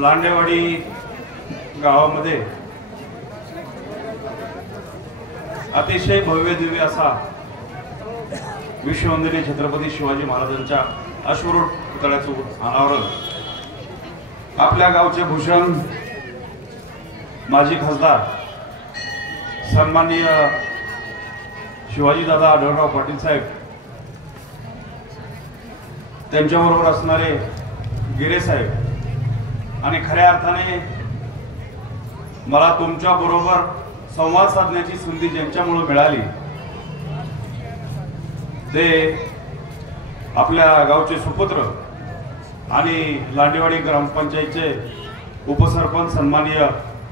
लांडेवाडी गावामध्ये अतिशय भव्य दिव्य असा विश्ववंदनीय छत्रपती शिवाजी महाराजांच्या अश्वरूढ पुतळ्याचं अनावरण आपल्या गावचे भूषण माजी खासदार सन्माननीय शिवाजीदादा आढळराव पाटील साहेब त्यांच्याबरोबर असणारे गिरे साहेब आणि खऱ्या अर्थाने मला तुमच्या बरोबर संवाद साधण्याची संधी ज्यांच्यामुळे मिळाली ते आपल्या गावचे सुपुत्र आणि लांडेवाडी ग्रामपंचायतचे उपसरपंच सन्माननीय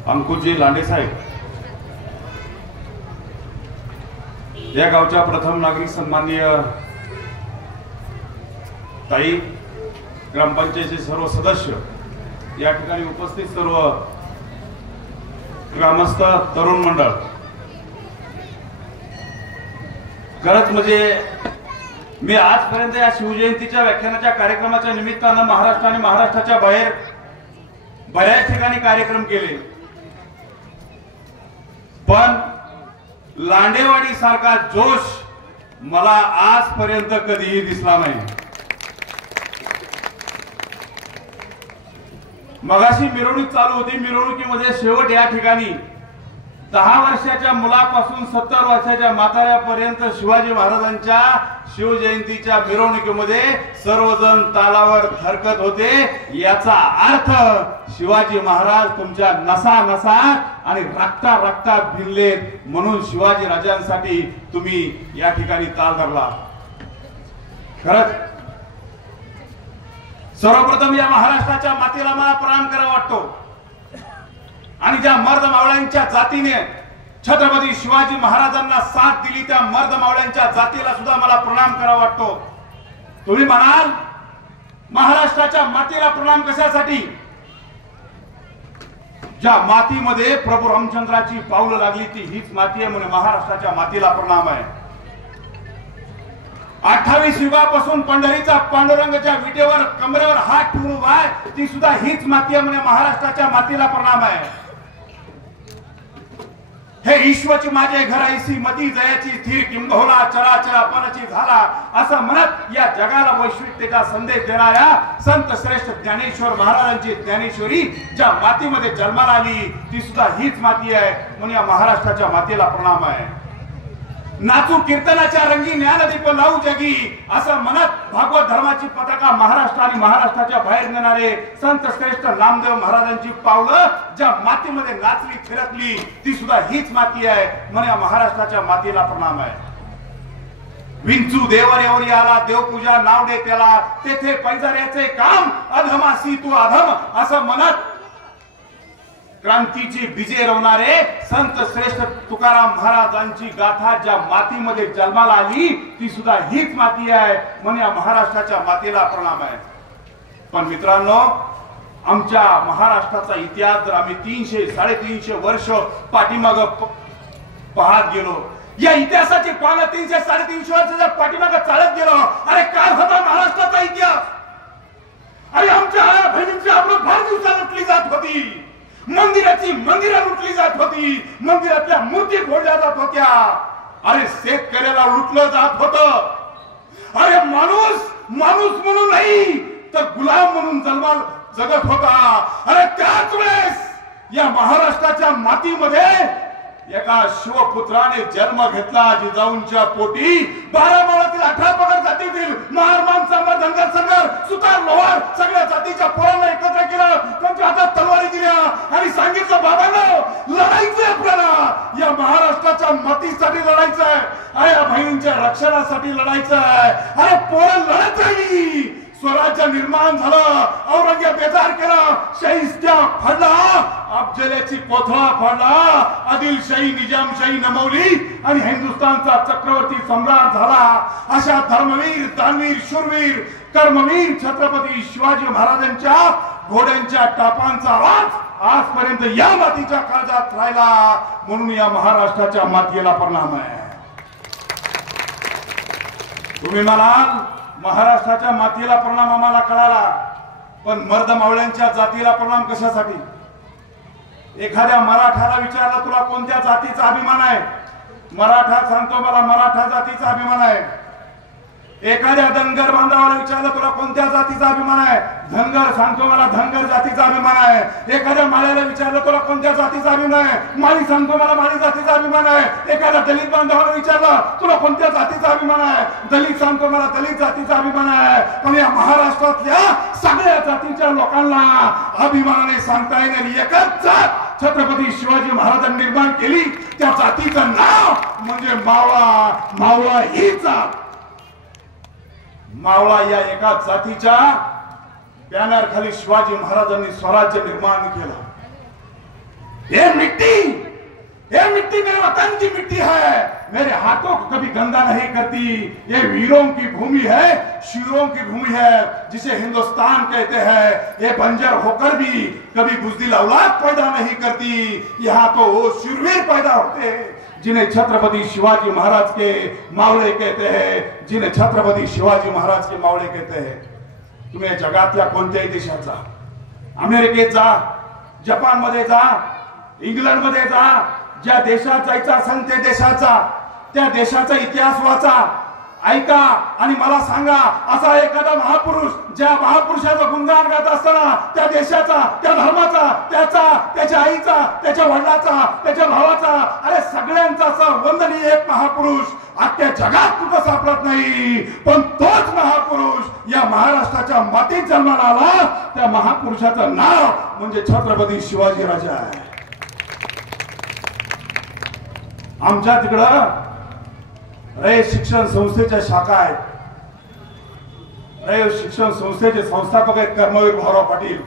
अंकुशजी लांडे साहेब, या गावच्या प्रथम नागरिक सन्माननीय ताई, ग्रामपंचायतीचे सर्व सदस्य, या ठिकाणी उपस्थित सर्व ग्रामस्थ, तरुण मंडळ, खरंच म्हणजे मी आजपर्यंत या शिवजयंतीच्या व्याख्यानाच्या कार्यक्रमाच्या निमित्तानं महाराष्ट्र आणि महाराष्ट्राच्या बाहेर बऱ्याच ठिकाणी कार्यक्रम केले, पण लांडेवाडी सारखा जोश मला आजपर्यंत कधीही दिसला नाही। मगाशी मिरवणूक चालू होती, मिरवणुकीमध्ये शेवट या ठिकाणी 10 वर्षाच्या मुलापासून 70 वर्षाच्या म्हाताऱ्यापर्यंत शिवाजी महाराजांच्या शिवजयंतीच्या मिरवणुकीमध्ये सर्वजण तालावर थरकत होते। याचा अर्थ शिवाजी महाराज तुमच्या नसा नसा आणि रक्ता रक्तात भिनलेत, म्हणून शिवाजी राजांसाठी तुम्ही या ठिकाणी ताल धरला। खरंच सर्वप्रथम या महाराष्ट्राच्या मातीला मला प्रणाम करावा वाटतो आणि ज्या मर्द मावळ्यांच्या जातीने छत्रपती शिवाजी महाराजांना साथ दिली त्या मर्द मावळ्यांच्या जातीला सुद्धा मला प्रणाम करावा वाटतो। तुम्ही म्हणाल महाराष्ट्राच्या मातीला प्रणाम कशासाठी? ज्या मातीमध्ये प्रभू रामचंद्राची पावलं लागली ती हीच माती आहे, म्हणून महाराष्ट्राच्या मातीला प्रणाम आहे। 28 युगापासून पंढरीचा पांडुरंगाच्या विटेवर कमरेवर हात ठेवून उभा आहे ती सुद्धा हीच माती आहे, म्हणजे महाराष्ट्राच्या मातीला प्रणाम आहे। हे ईश्वची माझे घराईसी मती जयाची स्थिर किंबहुना चराचरापणाची झाला असं म्हणत या जगाला वैश्विकतेचा संदेश देणाऱ्या संत श्रेष्ठ ज्ञानेश्वर महाराजांची ज्ञानेश्वरी ज्या मातीमध्ये जन्माला आली ती सुद्धा हीच माती आहे, म्हणून या महाराष्ट्राच्या मातीला प्रणाम आहे। नाचू कीर्तनाच्या रंगी ज्ञानदीप लावू जगी असं म्हणत भागवत धर्माची पताका महाराष्ट्र आणि महाराष्ट्राच्या बाहेर नेणारे संत श्रेष्ठ नामदेव महाराजांची पावलं ज्या मातीमध्ये नाचली फिरकली ती सुद्धा हीच माती आहे, म्हणून या महाराष्ट्राच्या मातीला प्रणाम आहे। विंचू देवरेवरी आला देवपूजा नाव दे त्याला तेथे पैजाऱ्याचे काम अधमासी तू अधम असं म्हणत क्रांतीची बीजे रोवणारे संत श्रेष्ठ तुकाराम महाराजांची गाथा ज्या मातीमध्ये जन्माला आली ती सुद्धा हीच माती आहे, म्हणून या महाराष्ट्राच्या मातीला प्रणाम आहे। पण मित्रांनो, आमच्या महाराष्ट्राचा इतिहास जर आम्ही 300-350 वर्ष पाठीमाग पाहत गेलो, या इतिहासाची पानं 300-350 वर्ष जर पाठीमाग चालत गेलो, अरे काय होता महाराष्ट्राचा इतिहास? अरे आमच्या आया बहिणींची आपण फार दिवसात लुटली जात होती, मंदिरं लुटली जात होती, मंदिरातल्या मूर्ती फोडल्या जात होत्या, अरे शेतकऱ्याला लुटलं जात होतं, अरे माणूस म्हणून नाही तर गुलाम म्हणून जगत होता। अरे त्याच वेळेस या महाराष्ट्राच्या मातीमध्ये एका शिवपुत्राने जन्म घेतला जिजाऊंच्या पोटी। 12 मावळातील 18 पगड जातीतील महार माणसांवर धनगर संघर सुतार लोहार सगळ्या जातीच्या पोरांना एकत्र केलं, त्यांच्या हातात तलवारी दिल्या आणि सांगितलं बाबांनो लढायचंय आपल्याला, या महाराष्ट्राच्या मातीसाठी लढायचं आहे, आया बहिणींच्या रक्षणासाठी लढायचं आहे। अरे पोरं लढत राहिली, स्वराज्य निर्माण झालं, औरंगजेब बेजार केला, शाहीस्त्या फाडला, अफजलाची कोथळा फाडला, आदिलशाही निजामशाही नमवली आणि हिंदुस्थानचा चक्रवर्ती सम्राट झाला। अशा धर्मवीर दानवीर शूरवीर कर्मवीर छत्रपती शिवाजी महाराजांच्या घोड्यांच्या टापांचा आवाज आजपर्यंत या मातीच्या काळजात राहिला, म्हणून या महाराष्ट्राच्या मातीला प्रणाम आहे। तुम्ही म्हणाल महाराष्ट्राच्या मातीला प्रणाम आम्हाला कळाला, पण मर्द मावळ्यांच्या जातीला प्रणाम कशासाठी? एखाद्या मराठाला विचारलं तुला कोणत्या जातीचा अभिमान आहे? मराठा सांगतो मला मराठा जातीचा अभिमान आहे. एखाद्या धनगर बांधवाला विचारलं तुला कोणत्या जातीचा अभिमान आहे? धनगर सांगतो मला धनगर जातीचा अभिमान आहे. एखाद्या माळ्याला विचारलं तुला कोणत्या जातीचा अभिमान आहे? माळी सांगतो मला माळी जातीचा अभिमान आहे. एखाद्या दलित बांधवाला विचारलं तुला कोणत्या जातीचा अभिमान आहे? दलित सांगतो मला दलित जातीचा अभिमान आहे. पण या महाराष्ट्रातल्या सगळ्या जातीच्या लोकांना अभिमानाने सांगता येणारी एकच जात छत्रपती शिवाजी महाराजांनी निर्माण केली, त्या जातीचं नाव म्हणजे मावळा. मावळा ही जात, मावळा या एका जातीच्या बॅनर खाली शिवाजी महाराजांनी स्वराज्य निर्माण केलं. ये मिट्टी मेरे वतन की मिट्टी है, मेरे हाथों को कभी गंदा नहीं करती. ये वीरों की भूमि है, शीरों की भूमि है, जिसे हिंदुस्तान कहते हैं. ये बंजर होकर भी कभी बुज़दिल औलाद पैदा नहीं करती. यहाँ तो वो शूरवीर पैदा होते हैं जिन्हें छत्रपति शिवाजी महाराज के मावळे कहते हैं, जिन्हें छत्रपति शिवाजी महाराज के मावळे कहते हैं. तुम्ही जगातल्या कोणत्याही देशात जा, अमेरिकेत जा, जपान मध्ये जा, इंग्लंड मध्ये जा, ज्या देशात जायचं असेल त्या देशात जा, त्या देशाचा इतिहास वाचा, ऐका आणि मला सांगा असा एखादा महापुरुष ज्या महापुरुषाचा गुणगान गात असताना त्या देशाचा, त्या धर्माचा, त्याच्या आईचा, त्याच्या वडिलाचा, त्याच्या भावाचा, अरे सगळ्यांचा असा वंदनीय एक महापुरुष अख्ख्या जगात कुठं सापडत नाही. पण तोच महापुरुष या महाराष्ट्राच्या मातीत जन्माला आला. त्या महापुरुषाचं नाव म्हणजे छत्रपती शिवाजी राजा आहे. आमच्या तिकडं रयत शिक्षण संस्थेच्या शाखा आहेत. रयत शिक्षण संस्थेचे संस्थापक आहेत कर्मवीर भाऊराव पाटील.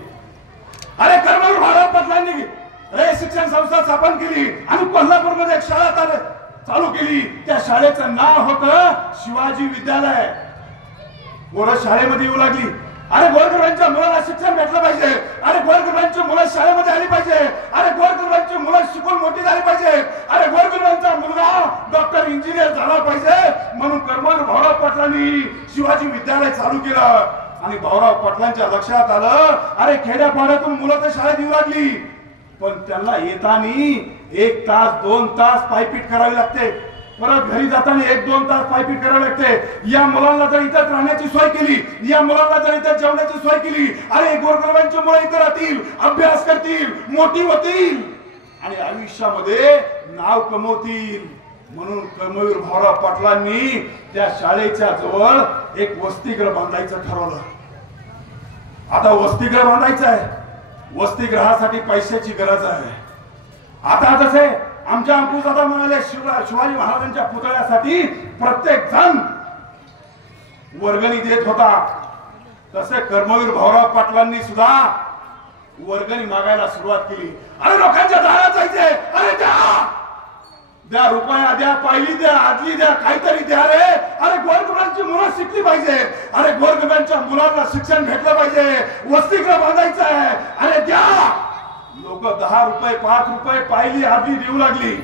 अरे कर्मवीर भाऊराव पाटलांनी रयत शिक्षण संस्था स्थापन केली आणि कोल्हापूरमध्ये एक शाळा चालू केली. त्या शाळेचं नाव होतं शिवाजी विद्यालय. पोरं शाळेमध्ये येऊ लागली. अरे गोरगरिबांच्या मुलाला शिक्षण भेटलं पाहिजे. अरे गोरगरिबांची मुलं शाळेमध्ये आली पाहिजे. अरे गोरगरिबांची मुलं शिकून मोठी झाली पाहिजे. अरे गोरगरिबांचा मुलगा डॉक्टर इंजिनियर झाला पाहिजे. म्हणून कर्मवीर भाऊराव पाटलांनी शिवाजी विद्यालय चालू केलं. आणि भाऊराव पाटलांच्या लक्षात आलं अरे खेड्यापाड्यातून मुलं तर शाळेत येऊ लागली, पण त्यांना येताना 1 तास 2 तास पायपीट करावी लागते. परत घरी जाताना 1-2 तास पायपीट करावी लागते. या मुलांना जर इथं राहण्याची सोय केली, या मुलांना जर इथं जेवण्याची सोय केली, अरे गोरगरिबांची मुलं इथं राहतील, अभ्यास करतील, मोठी होतील आणि आयुष्यामध्ये नाव कमवतील. म्हणून कर्मवीर भाऊराव पाटलांनी त्या शाळेच्या जवळ एक वसतिगृह बांधायचं ठरवलं. आता वसतिगृह बांधायचं आहे. वसतिगृहासाठी पैशाची गरज आहे. आता जसे आमच्या अंकुशदादा म्हणाले शिवाजी महाराजांच्या पुतळ्यासाठी प्रत्येक जण वर्गणी देत होता, तसे कर्मवीर भाऊराव पाटलांनी सुद्धा वर्गणी मागायला सुरुवात केली. अरे लोकांच्या दारात जायचे, अरे द्या रुपया द्या, पायली द्या, आदली द्या, काहीतरी द्या रे. अरे गोरगरिबांची मुलं शिकली पाहिजे. अरे गोरगरिबांच्या मुलांना शिक्षण भेटलं पाहिजे. वसतिगृह बांधायचं आहे. अरे द्या. लोक 10 रुपये 5 रुपये पायली आधी देऊ लागली,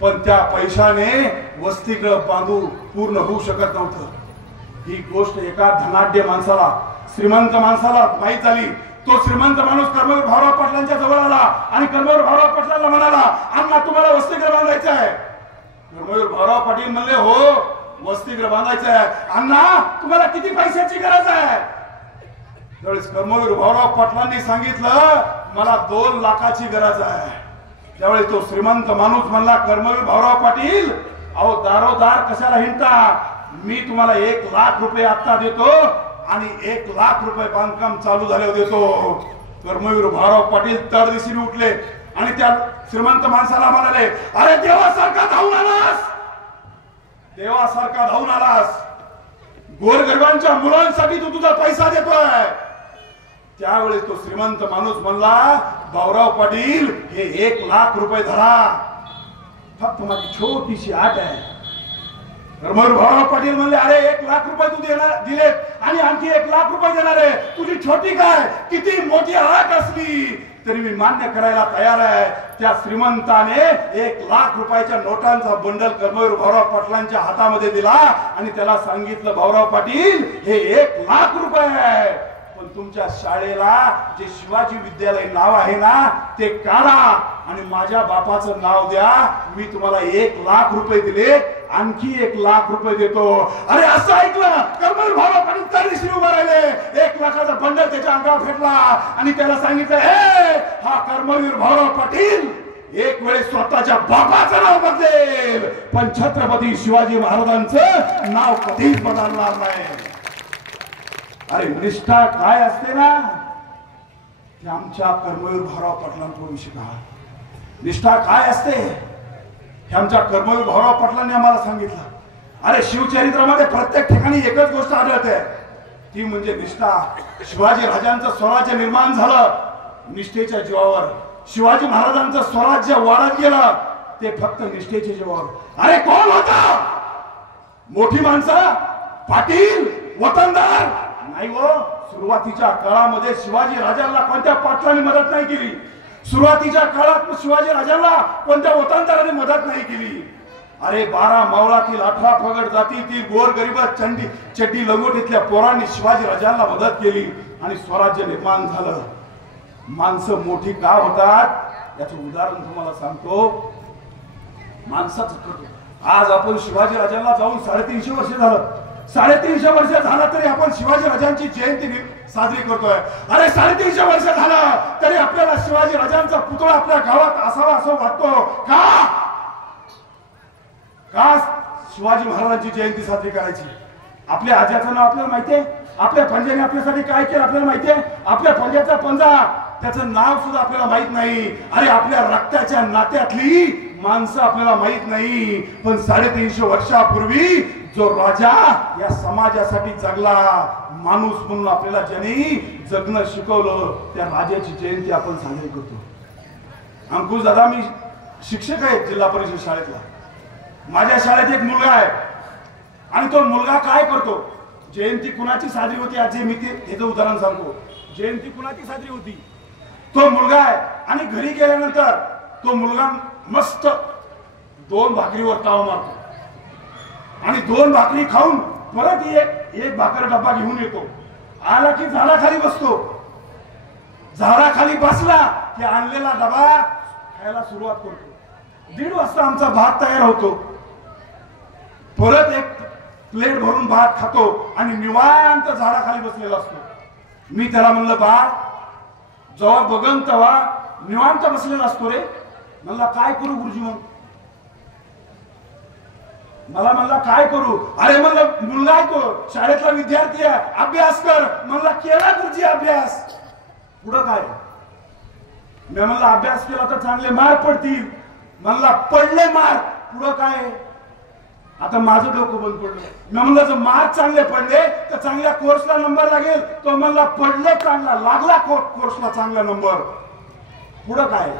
पण त्या पैशाने वसतिगृह बांधू पूर्ण होऊ शकत नव्हतं. ही गोष्ट एका धनाढ्य माणसाला, श्रीमंत माणसाला माहीत झाली. तो श्रीमंत माणूस कर्मवीर भाऊराव पाटलांच्या जवळ आला आणि कर्मवीर भाऊराव पाटलांना म्हणाला अण्णा तुम्हाला वसतिगृह बांधायचं आहे. कर्मवीर भाऊराव पाटील म्हणले हो वसतिगृह बांधायचं आहे. अण्णा तुम्हाला किती पैशाची गरज आहे? त्यावेळेस कर्मवीर भाऊराव पाटलांनी सांगितलं मला 2 लाखाची गरज आहे. त्यावेळेस तो श्रीमंत माणूस म्हणला कर्मवीर भाऊराव पाटील अहो दारोदार कशाला हिंडता, मी तुम्हाला 1 लाख रुपये आता देतो आणि 1 लाख रुपये बांधकाम चालू झाल्यावर देतो. कर्मवीर भाऊराव पाटील तडदिशीने उठले आणि त्या श्रीमंत माणसाला म्हणाले अरे देवासारखा धावून आलास, देवासारखा धावून आलास, गोरगरिबांच्या मुलांसाठी तू तुझा पैसा देतोय. त्यावेळेस तो श्रीमंत माणूस म्हणला भाऊराव पाटील हे 1 लाख रुपये धरा, फक्त माझी छोटीशी आट आहे. कर्मवीर भाऊराव पाटील म्हणले अरे 1 लाख रुपये तू दिलेत आणि आणखी 1 लाख रुपये देणार आहे, तुझी छोटी काय किती मोठी आट असली तरी मी मान्य करायला तयार आहे. त्या श्रीमंताने 1,00,000 रुपयाच्या नोटांचा बंडल कर्मवीर भाऊराव पाटलांच्या हातामध्ये दिला आणि त्याला सांगितलं, भाऊराव पाटील हे 1,00,000 रुपये आहे, पण तुमच्या शाळेला जे शिवाजी विद्यालय नाव आहे ना ते काढा आणि माझ्या बापाचं नाव द्या. मी तुम्हाला 1,00,000 रुपये दिले, आणखी 1,00,000 रुपये देतो. अरे असं ऐकलं कर्मवीर भाऊराव पाटील तरीशी उभा राहिले. 1,00,000चा बंडल त्याच्या अंगावर फेकला आणि त्याला सांगितलं, हे हा कर्मवीर भाऊराव पाटील एक वेळेस स्वतःच्या बापाचं नाव बदलेल, पण छत्रपती शिवाजी महाराजांचं नाव कधीच बदलणार नाही. अरे निष्ठा काय असते ना ते आमच्या कर्मवीर भाऊराव पाटलांकडून शिका. निष्ठा काय असते हे आमच्या कर्मवीर भाऊराव पाटलांनी आम्हाला सांगितलं. अरे शिवचरित्रामध्ये प्रत्येक ठिकाणी एकच गोष्ट आढळते, ती म्हणजे निष्ठा. शिवाजी राजांचं स्वराज्य निर्माण झालं निष्ठेच्या जीवावर. शिवाजी महाराजांचं स्वराज्य वाढत गेलं ते फक्त निष्ठेच्या जीवावर. अरे कोण होता? मोठी माणसं, पाटील, वतनदार नाही हो. सुरुवातीच्या काळामध्ये शिवाजी राजांना कोणत्या पाटलांनी मदत नाही केली. सुरुवातीच्या काळात शिवाजी राजांना कोणत्या वतनदारांनी मदत नाही केली. अरे 12 मावळातील 18 फगड जातीतील गोर गरीब चड्डी लंगोटीतल्या पोरांनी शिवाजी राजांना मदत केली आणि स्वराज्य निर्माण झालं. माणसं मोठी का होतात याचं उदाहरण तुम्हाला सांगतो. माणसाचं आज आपण शिवाजी राजांना जाऊन 350 वर्ष झालं. 350 वर्ष झालं तरी आपण शिवाजी राजांची जयंती साजरी करतोय. अरे 350 वर्ष झालं तरी आपल्याला शिवाजी राजांचा पुतळा आपल्या गावात असावा असं वाटतो का? का शिवाजी महाराजांची जयंती साजरी करायची? आपल्या आज्याचं नाव आपल्याला माहितीये, आपल्या पंजाने आपल्यासाठी काय केलं आपल्याला माहितीये, आपल्या पंजाचा पंजा त्याचं नाव सुद्धा आपल्याला माहित नाही. अरे आपल्या रक्ताच्या नात्यातली माणसं आपल्याला माहित नाही. पण 350 वर्षापूर्वी जो राजा या समाजासाठी जगला, माणूस म्हणून आपल्याला ज्यांनी जगणं शिकवलं, त्या राजाची जयंती आपण साजरी करतो. अंकुश दादा मी शिक्षक आहे जिल्हा परिषद शाळेतला. माझ्या शाळेत एक मुलगा आहे आणि तो मुलगा काय करतो, जयंती कुणाची साजरी होती आज मी ते उदाहरण सांगतो. जयंती कुणाची साजरी होती? तो मुलगा आहे आणि घरी गेल्यानंतर तो मुलगा मस्त 2 भाकरीवर ताव मारतो आणि 2 भाकरी खाऊन परत एक भाकर डब्बा घेऊन येतो. आला की झाडाखाली बसतो. झाडाखाली बसला की आणलेला डबा खायला सुरुवात करतो. 1:30 वाजता आमचा भात तयार होतो. परत एक प्लेट भरून भात खातो आणि निवांत झाडाखाली बसलेला असतो. मी त्याला म्हणलं, बा जेव्हा बघन तेव्हा निवांत बसलेला असतो रे. म्हणला काय करू गुरुजी? मग मला म्हणला काय करू? अरे म्हणलं मुलगा आहे तो, शाळेतला विद्यार्थी आहे, अभ्यास कर. म्हणला केला गुरुजी अभ्यास. पुढं काय? मी म्हणलं अभ्यास केला तर चांगले मार्क पडतील. म्हणला पडले मार्क. पुढं काय? आता माझं डोकं बंद पडलं. मी म्हणलं जर मार्क चांगले पडले तर चांगल्या कोर्सला नंबर लागेल. तो म्हणला पडलं चांगला, लागला कोर्सला चांगला नंबर. पुढं काय?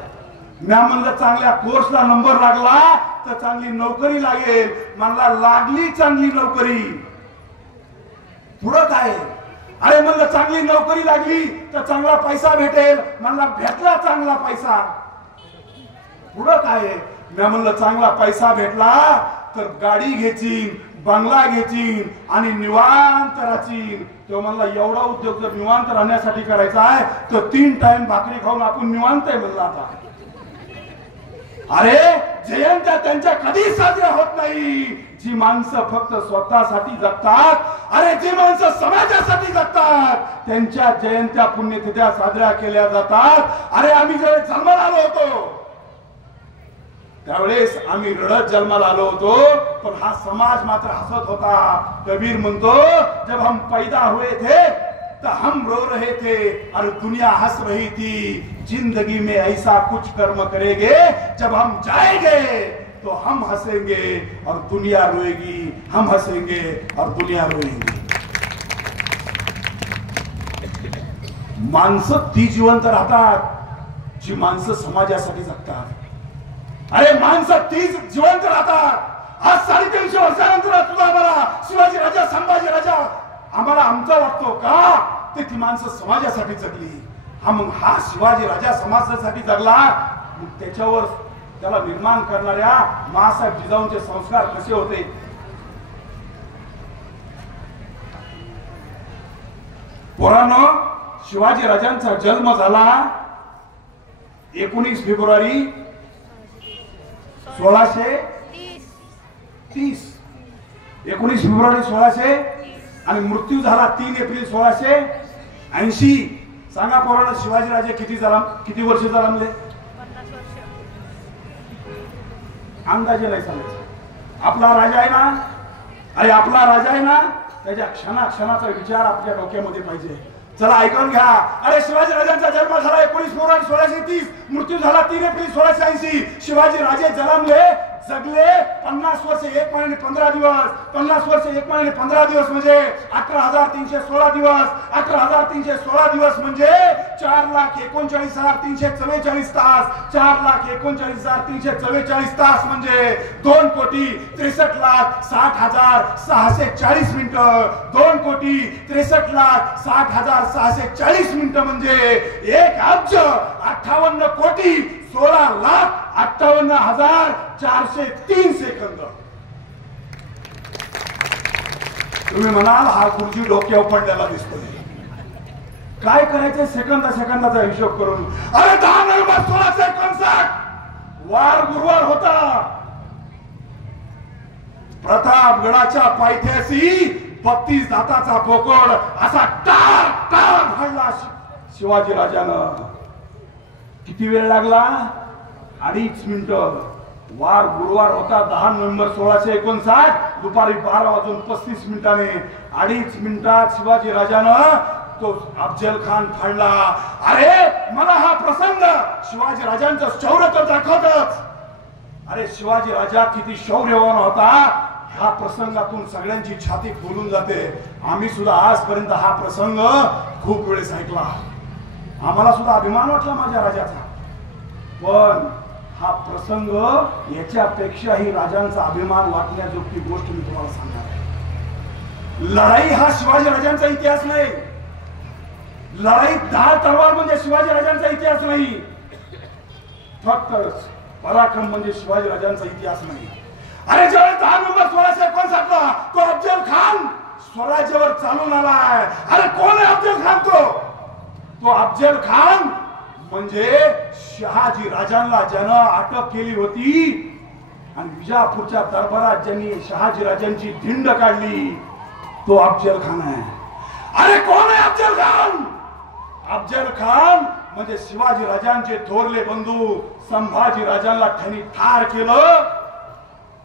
मी म्हणलं चांगल्या कोर्सला नंबर लागला तर चांगली नोकरी लागेल. म्हणला लागली चांगली नोकरी. पुढं काय? अरे म्हणलं चांगली नोकरी लागली तर चांगला पैसा भेटेल. म्हणला भेटला चांगला पैसा. पुढं काय? मी म्हणलं चांगला पैसा भेटला तर गाडी घेचीन, बंगला घेचीन आणि निवांत राहचीन. तो म्हणला एवढा उद्योग जर निवांत राहण्यासाठी करायचा आहे तर 3 टाइम भाकरी खाऊन आपण निवांत आहे म्हणला. आता अरे जयंत्या त्यांच्या कधीच साजऱ्या होत नाही जी माणसं फक्त स्वतःसाठी जगतात. अरे जी माणसं समाजासाठी जगतात त्यांच्या जयंत्या पुण्यतिथ्या साजऱ्या केल्या जातात. अरे आम्ही ज्यावेळेस जन्माला आलो होतो त्यावेळेस आम्ही रडत जन्माला आलो होतो, पण हा समाज मात्र हसत होता. कबीर म्हणतो जब हम पैदा हुए थे तो हम रो रहे थे और दुनिया हंस रही थी. जिंदगी में ऐसा कुछ कर्म करेंगे जब हम जाएंगे तो हम हंसेंगे और दुनिया रोएगी. हम हंसेंगे और दुनिया रोएगी. माणसं ती जिवंत राहतात जी माणसं समाजासाठी जगतात. अरे माणसं तीच जिवंत राहतात. आज 350 वर्षानंतर तुला आम्हाला शिवाजी राजा, संभाजी राजा आम्हाला आमचा वाटतो का? ते ती माणसं समाजासाठी जगली. मग हा शिवाजी राजा समाजासाठी जगला, त्याच्यावर त्याला निर्माण करणाऱ्या मासाहेब जिजाऊंचे संस्कार कसे होते? पोरांनो, शिवाजी राजांचा जन्म झाला 19 फेब्रुवारी 1630, 19 फेब्रुवारी 1600 आणि मृत्यू झाला 3 एप्रिल 1680. सांगा पोरांनो, शिवाजी राजे किती वर्ष जन्मले? 50 वर्ष. अंदाजे नाही सांगायचं. आपला राजा आहे ना, अरे आपला राजा आहे ना, त्याच्या क्षणाक्षणाचा विचार आपल्या डोक्यामध्ये पाहिजे. चला ऐकून घ्या. अरे शिवाजी राजांचा जन्म झाला 19 फेब्रुवारी 1630, मृत्यू झाला 3 एप्रिल 1680. शिवाजी राजे जन्मले, जगले 50 वर्ष 1 महिने 15 दिवस. 50 वर्ष 1 महिने 15 दिवस म्हणजे 18,316 दिवस. 18,316 दिवस म्हणजे 4,39,344 तास. 4,39,344 तास म्हणजे 2,63,60,640 मिनिटं. 2,63,60,640 मिनिटं म्हणजे 1,60,16,58,403 सेकंद. तुम्ही म्हणाल हा खुर्ची डोक्यावर पडलेला दिसतोय. काय करायचं सेकंदाचा हिशोब करून? अरे 10 नोव्हेंबर 1659 वार गुरुवार होता. प्रतापगडाच्या पायथ्याशी 32 दाताचा बोकड असा टार टार फाडला शिवाजी राजानं. किती वेळ लागला? 2.5 मिनिटं. वार गुरुवार होता 10 नोव्हेंबर 1659 दुपारी 12:35 2.5 मिनिटात शिवाजी राजानं तो अफजल खान फाडला. अरे मला हा प्रसंग शिवाजी राजांचं शौर्य तर दाखवतच. अरे शिवाजी राजा किती शौर्यवान होता ह्या प्रसंगातून सगळ्यांची छाती फुलून जाते. आम्ही सुद्धा आजपर्यंत हा प्रसंग खूप वेळेस ऐकला. आम्हाला सुद्धा अभिमान वाटला माझ्या राजाचा. पण हा प्रसंग याच्यापेक्षाही राजांचा अभिमान वाटण्याजोगती गोष्ट मी तुम्हाला सांगणार आहे. लढाई हा शिवाजी राजांचा इतिहास नाही. लढाई धार तलवार म्हणजे शिवाजी राजांचा इतिहास नाही. फक्त पराक्रम म्हणजे शिवाजी राजांचा इतिहास नाही. अरे ज्यावेळेस 10 नोव्हेंबर 1659 तो अफजल खान स्वराज्यावर चालून आलाय. अरे कोण आहे अफजल खान? तो अफजल खान म्हणजे शहाजी राजांना ज्यानं अटक केली होती आणि विजापूरच्या दरबारात ज्यांनी शहाजी राजांची धिंड काढली तो अफजल खान आहे. अरे कोण आहे अफजल खान? अफजल खान म्हणजे शिवाजी राजांचे थोरले बंधू संभाजी राजांना त्यांनी ठार केलं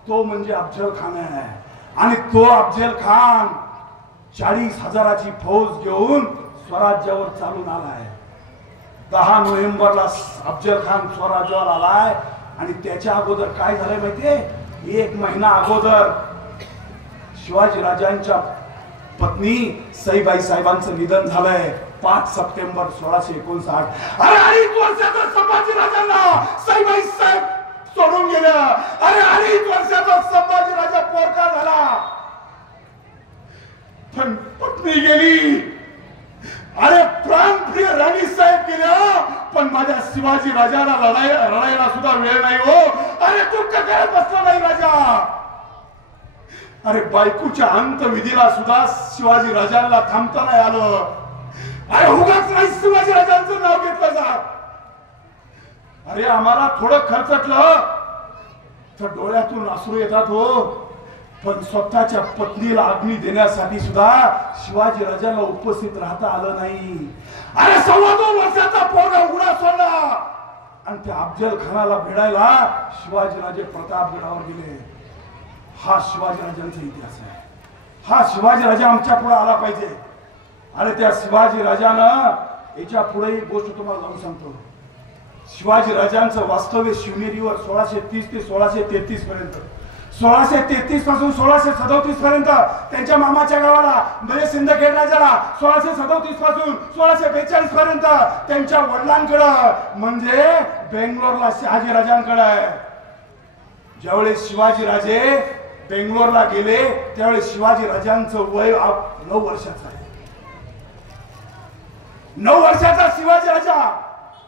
तो म्हणजे अफजल खान आहे. आणि तो अफजल खान 40,000ची फौज घेऊन स्वराज्यावर चालून आलाय. 10 नोव्हेंबरला अफजल खान स्वराज्यावर आलाय. आणि त्याच्या अगोदर काय झालंय माहितीये? 1 महिना अगोदर शिवाजी राजांच्या पत्नी सईबाई साहेबांचं निधन झालंय 5 सप्टेंबर 1659. अरे 2.5 वर्षाचा संभाजी राजांना सईबाई साहेब सोडून गेल्या. अरे 2.5 वर्षाचा संभाजी राजा पोरका झाला पण पत्नी गेली. अरे प्राणप्रिय राणी साहेब गेल्या पण माझ्या शिवाजी राजाला लढायला सुद्धा वेळ नाही हो. अरे तू का करत बसला नाही राजा? अरे बायकोच्या अंतविधीला सुद्धा शिवाजी राजांना थांबता नाही आलं. अरे उगाच नाही शिवाजी राजांचं नाव घेतलं जात. अरे आम्हाला थोडं खर्चटलं तर डोळ्यातून अश्रू येतात हो. पण स्वतःच्या पत्नीला अग्नी देण्यासाठी सुद्धा शिवाजी राजांना उपस्थित राहता आलं नाही. अरे 2.25 वर्षाचा पोरगा उडा सोडला आणि त्या अफजल खानाला भिडायला शिवाजी राजे प्रतापगडावर गेले. हा शिवाजी राजांचा इतिहास आहे. हा शिवाजी राजा आमच्या पुढे आला पाहिजे. अरे त्या शिवाजी राजानं याच्या पुढे एक गोष्ट तुम्हाला जाऊन सांगतो. शिवाजी राजांचं वास्तव्य शिवनेरीवर 1630 ते 1633 पर्यंत. 1633 पासून 1637 पर्यंत त्यांच्या मामाच्या गावाला म्हणजे सिंदखेड राजाला. 1637 पासून 1642 पर्यंत त्यांच्या वडिलांकडं म्हणजे बेंगलोरला शहाजी राजांकडे. ज्यावेळेस शिवाजी राजे बेंगलोरला गेले त्यावेळेस शिवाजी राजांचं वय 9 वर्षाचं आहे. 9 वर्षाचा शिवाजी राजा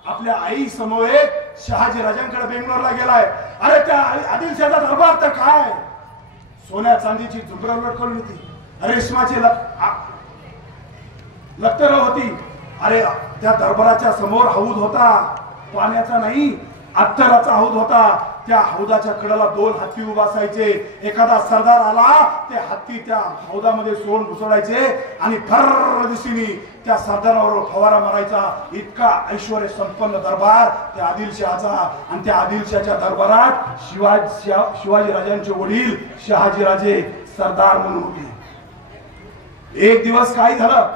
आपल्या आई समवेत शहाजी राजांकडे बेंगलोरला गेलाय. अरे त्या आदिलशाचा दरबार तर काय, सोन्या चांदीची झुंबरवट करून होती, रेशमाची लक्तर होती. अरे त्या दरबाराच्या समोर हौद होता, पाण्याचा नाही अत्तराचा हौद होता. त्या हौदाच्या कडेला 2 हत्ती उभा असायचे. एखादा सरदार आला ते हत्ती त्या हौदामध्ये सोडून घुसडायचे आणि फर दिशेने त्या सरदारावर फवारा मारायचा. इतका ऐश्वर्य संपन्न दरबार त्या आदिलशहाचा. आणि त्या आदिलशहाच्या दरबारात शिवाजी राजांचे वडील शहाजी राजे सरदार म्हणून होते. एक दिवस काय झालं,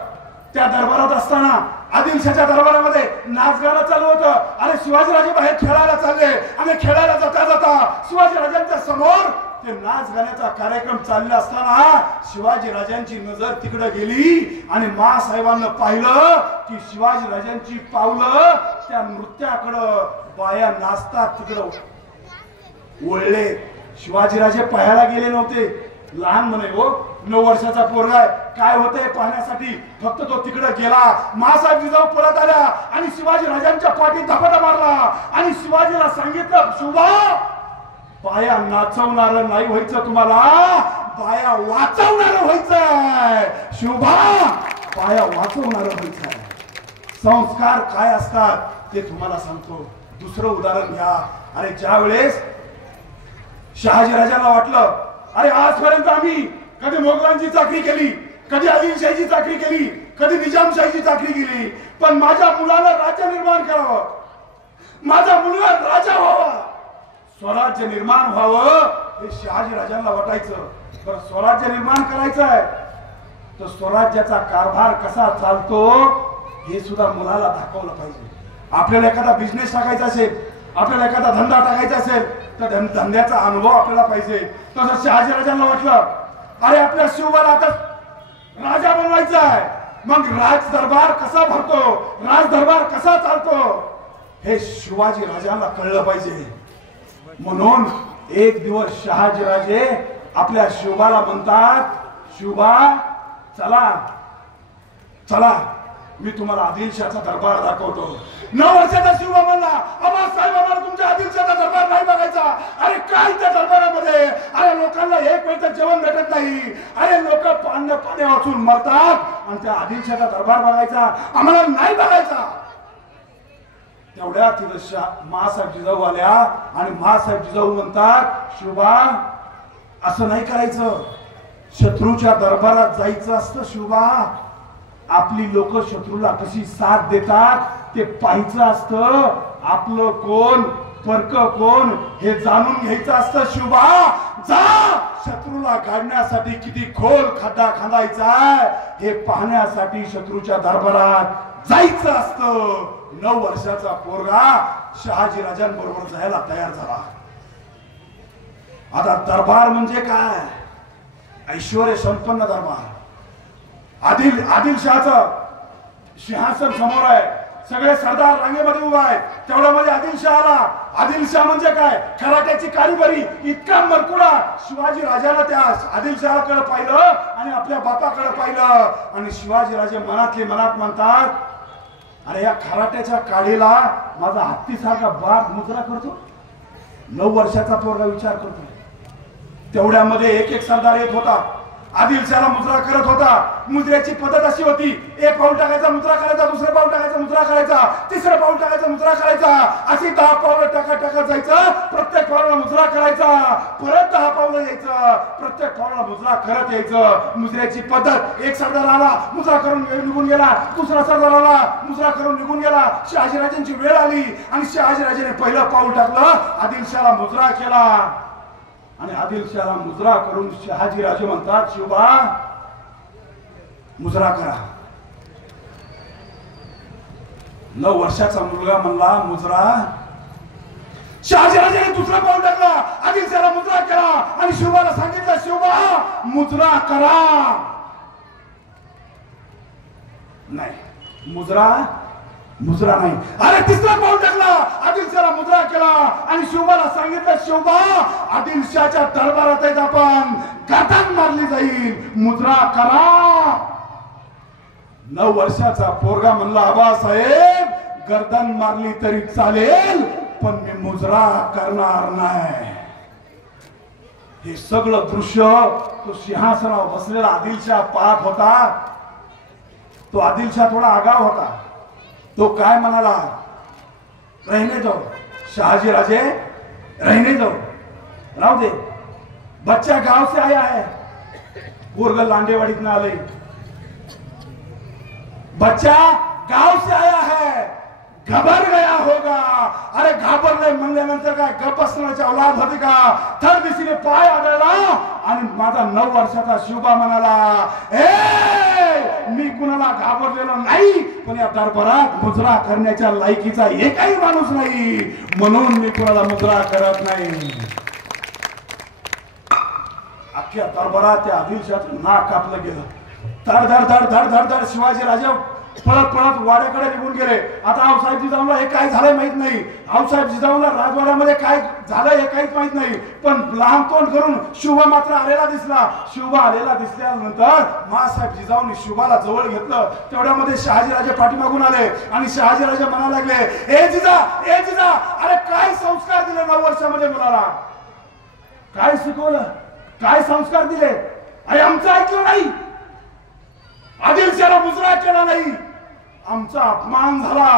त्या दरबारात असताना आदिलशाच्या दरबारामध्ये नाच गाणं चालू होतं. अरे शिवाजी राजे बाहेर खेळायला चालले आणि खेळायला जाता जाता शिवाजी राजांच्या समोर ते नाच गाण्याचा कार्यक्रम चालला असताना शिवाजी राजांची नजर तिकडे गेली आणि मा साहेबांना पाहिलं की शिवाजी राजांची पावलं त्या नृत्याकडं, बाया नाचतात तिकडं वळले. शिवाजी राजे पाहायला गेले नव्हते, लहान म्हणे हो, 9 वर्षाचा पोरगा आहे, काय होतंय पाहण्यासाठी फक्त तो तिकडे गेला. मासाहेब जिजाऊ पळत आल्या आणि शिवाजी राजांच्या पाठीत धपाटा मारला आणि शिवाजीला सांगितलं, शिवा बाया नाचवणार नाही व्हायचं तुम्हाला, बाया वाचवणार व्हायचंय. शिवबा बाया वाचवणार व्हायचंय. संस्कार काय असतात ते तुम्हाला सांगतो. दुसरं उदाहरण घ्या. अरे ज्या वेळेस शहाजी राजांना वाटलं, अरे आजपर्यंत आम्ही कधी मोगलांची चाकरी केली, कधी आदिलशाहीची चाकरी केली, कधी निजामशाहीची चाकरी केली, पण माझ्या मुलाला राज्य निर्माण करावं, माझा मुलगा राजा व्हावा, स्वराज्य निर्माण व्हावं हे शहाजी राजांना वाटायचं. बरं स्वराज्य निर्माण करायचं आहे तर स्वराज्याचा कारभार कसा चालतो हे सुद्धा मुलाला दाखवलं पाहिजे. आपल्याला एखादा बिझनेस टाकायचा असेल, आपल्याला एखादा धंदा टाकायचा असेल तर धंद्याचा अनुभव आपल्याला पाहिजे. तसं शहाजी राजांना वाटलं, अरे आपल्या शिवबाला आता राजा बनवायचा आहे, मग राज दरबार कसा भरतो, राज दरबार कसा चालतो हे शिवाजी राजांना कळलं पाहिजे. म्हणून एक दिवस शहाजी राजे आपल्या शिवबाला म्हणतात, शिवबा चला चला मी तुम्हाला आदिलशाचा दरबार दाखवतो. 9 वर्षाचा शिवबा म्हणला, आबा साहेब आम्हाला तुमच्या आदिलशाचा दरबार नाही बघायचा. अरे काय त्या दरबारामध्ये, अरे लोकांना एक वेळचं जेवण भेटत नाही, अरे लोक पाणी वाचून मरतात आणि त्या आदिलशाचा दरबार बघायचा आम्हाला नाही बघायचा. तेवढ्या तिथं महासाहेब जिजाऊ आल्या आणि महासाहेब जिजाऊ म्हणतात, शिवबा असं नाही करायचं, शत्रूच्या दरबारात जायचं असतं. शिवबा आपली लोक शत्रूला कशी साथ देतात ते पाहायचं असतं, आपलं कोण परक कोण हे जाणून घ्यायचं असतं. शिवबा जा, शत्रूला काढण्यासाठी किती खोल खड्डा खांदायचा हे पाहण्यासाठी शत्रूच्या दरबारात जायचं असतं. 9 वर्षाचा पोरगा शहाजी राजांबरोबर जायला तयार झाला. आता दरबार म्हणजे काय, ऐश्वर्य संपन्न दरबार. आदिलशहाचं सिंहासन समोर आहे, सगळे सरदार रांगेमध्ये उभा आहे. तेवढ्यामध्ये आदिलशाह आला. आदिलशाह म्हणजे काय, खराट्याची काळीबरी, इतका मरकुडा. शिवाजी राजाला त्या आदिलशहाकडे पाहिलं आणि आपल्या बापाकडे पाहिलं आणि शिवाजी राजे मनातले मनात म्हणतात, अरे या खराट्याच्या काळीला माझा हत्तीसारखा बाप मुजरा करतो. 9 वर्षाचा पोरगा विचार करतो. तेवढ्यामध्ये एक सरदार येत होता, आदिलशाहला मुजरा करत होता. मुजऱ्याची पद्धत अशी होती, एक पाऊल टाकायचा मुजरा करायचा, दुसरं पाऊल टाकायचा मुजरा करायचा, तिसरं पाऊल टाकायचा मुजरा करायचा, अशी 10 पावलं टाकत जायचं. प्रत्येक पावला मुजरा करायचा, परत 10 पावलं यायचं, प्रत्येक पावला मुजरा करत यायचं. मुजऱ्याची पद्धत. एक सरदार आला, मुजरा करून निघून गेला, दुसरा सरदार आला, मुजरा करून निघून गेला. शहाजीराजांची वेळ आली आणि शहाजीराजाने पहिलं पाऊल टाकलं, आदिलशाहला मुजरा केला आणि आदिलशाहला मुजरा करून शहाजी राजे म्हणतात, शिवबा मुजरा करा. 9 वर्षाचा मुलगा म्हणला मुजरा. शहाजी राजाने दुसरा पाऊल टाकला, आदिलशाहला मुजरा केला आणि शिवबाला सांगितलं, शिवबा मुजरा करा. नाही मुजरा नाही. अरे तिसरा पाऊल टाकला, आदिलशाहला मुजरा केला आणि शिवबाला सांगितलं, शिवबा आदिलशाहच्या दरबारात आहेत आपण, गाठान मारली जाईल, मुजरा करा. 9 वर्षाचा पोरगा म्हणला आबासाहेब गर्दन मारली तरी चालेल पण मी मुजरा करणार नाही. हे सगळं दृश्य तो सिंहासनावर बसलेला आदिलशाह पाहत होता. तो आदिलशाह थोडा आगाव होता. तो काय म्हणाला, रहने दो शहाजी राजे, रहने दो, राहू दे, बच्चा गांव से आया है. पोरग लांडेवाडीत आले, बच्चा गांव से आया है, घबर गया होगा. अरे घाबरले म्हणल्यानंतर काय गप बसण्याची औलाद होती का. थर दिशेने पाय आढळला आणि माझा 9 वर्षाचा शिवबा म्हणाला, मी कुणाला घाबरलेलो नाही पण या दरबारात मुजरा करण्याच्या लायकीचा एकही माणूस नाही म्हणून मी कुणाला मुजरा करत नाही. अख्ख्या दरबारात त्या आदिलशाहचं नाक कापलं गेलं. धड धड धड धड धड धड शिवाजी राजा पळत पळत वाड्याकडे निघून गेले. आता आऊसाहेब जिजाऊला हे काय झालंय माहित नाही. आऊसाहेब जिजाऊला राजवाड्यामध्ये काय झालं हे काहीच माहित नाही. पण लहान तोंड करून शिवबा मात्र आलेला दिसला. शिवबा आलेला दिसल्यानंतर मासाहेब जिजाऊंनी शिवबाला जवळ घेतलं. तेवढ्यामध्ये शहाजीराजे पाठीमागून आले आणि शहाजीराजे म्हणायला लागले, ए जिजा, ए जिजा, अरे काय संस्कार दिले 9 वर्षामध्ये मुलाला, काय शिकवलं, काय संस्कार दिले. अरे आमचं ऐकलं नाही, आदिलशाहला मुजरा केला नाही, आमचा अपमान झाला.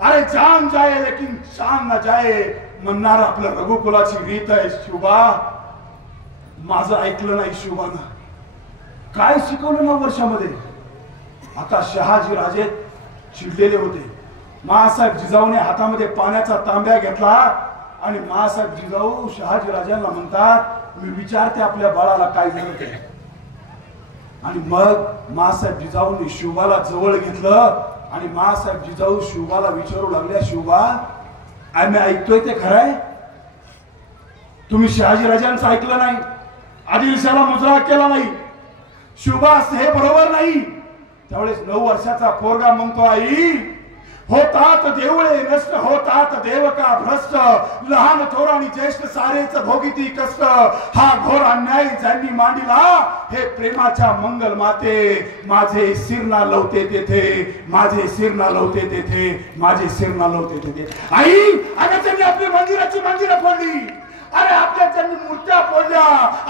अरे जान जाए लेकिन शान न जाए म्हणणार आपल्या रघुकुलाची रीत आहे. शिवबा माझं ऐकलं नाही. शिवबानं काय शिकवलं 9 वर्षामध्ये. आता शहाजी राजे चिडलेले होते. मासाहेब जिजाऊने हातामध्ये पाण्याचा तांब्या घेतला आणि मासाहेब जिजाऊ शहाजी राजांना म्हणतात, मी विचारते आपल्या बाळाला काय झालं ते. आणि मग मासाहेब जिजाऊंनी शिवबाला जवळ घेतलं आणि मासाहेब जिजाऊ शिवबाला विचारू लागल्या, शिवबा आम्ही ऐकतोय ते खरंय, तुम्ही शहाजीराजांचं ऐकलं नाही, आदिलशाहला मुजरा केला नाही, शिवबा हे बरोबर नाही. त्यावेळेस 9 वर्षाचा पोरगा म्हणतो, आई होतात देवळे नष्ट, होतात देव का भ्रष्ट, लहान थोर आणि ज्येष्ठ सारेच भोगीती कष्ट, हा घोर अन्याय ज्यांनी मांडिला, हे प्रेमाच्या मंगल माते, माझे सिर ना लवते तेथे, माझे सिर ना लवते तेथे, माझे सिर ना लवते तेथे. आई अगं त्यांनी आपली मंदिरं फोडली. अरे आपल्या त्यांनी मूर्त्या फोडल्या,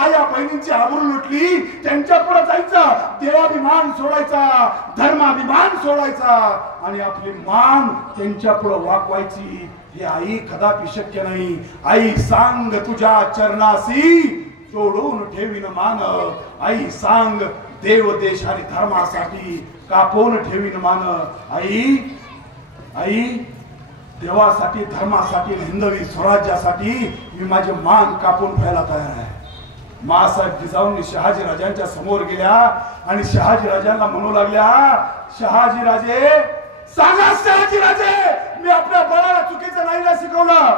आया बहिणींची आबरू लुटली. त्यांच्या पुढे जायचं, देवाभिमान सोडायचा, धर्माभिमान सोडायचा आणि आपली मान त्यांच्या पुढे वाकवायची. हे आई कदापि शक्य नाही. आई सांग तुझ्या चरणासी जोडून ठेवीन मान, आई सांग देव देश आणि धर्मासाठी कापून ठेवीन मान. आई देवासाठी, धर्मासाठी, हिंदवी स्वराज्यासाठी मी माझे मान कापून ठेवायला तयार आहे. मासाहेब जिजाऊंनी शहाजी राजांच्या समोर गेल्या आणि शहाजी राजांना म्हणू लागल्या, शहाजी राजे सांगा, शहाजी राजे मी आपल्या बाळाला चुकीचं नाही ना शिकवलं.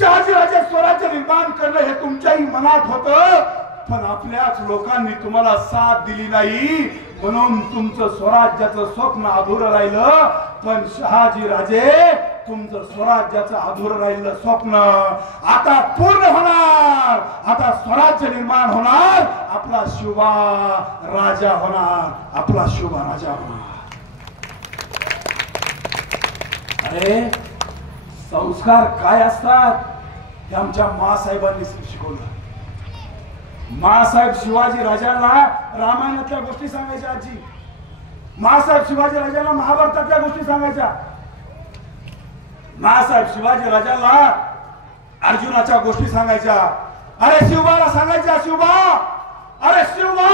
शहाजी राजे स्वराज्य निर्माण करणं हे तुमच्याही मनात होतं, पण आपल्याच लोकांनी तुम्हाला साथ दिली नाही म्हणून तुमचं स्वराज्याचं स्वप्न अधुरं राहिलं. पण शहाजी राजे तुमचं स्वराज्याचं अधुरं राहिलं स्वप्न आता पूर्ण होणार. आता स्वराज्य निर्माण होणार, आपला शिवबा राजा होणार, आपला शिवबा राजा होणार. अरे संस्कार काय असतात हे आमच्या मासाहेबांनी शिकवलं. मासाहेब शिवाजी राजांना रामायणातल्या गोष्टी सांगायच्या. आजी मासाहेब शिवाजी राजांना महाभारतातल्या गोष्टी सांगायच्या. मासाहेब शिवाजी राजांना अर्जुनाच्या गोष्टी सांगायच्या. अरे शिवबाला सांगायच्या, शिवबा, अरे शिवबा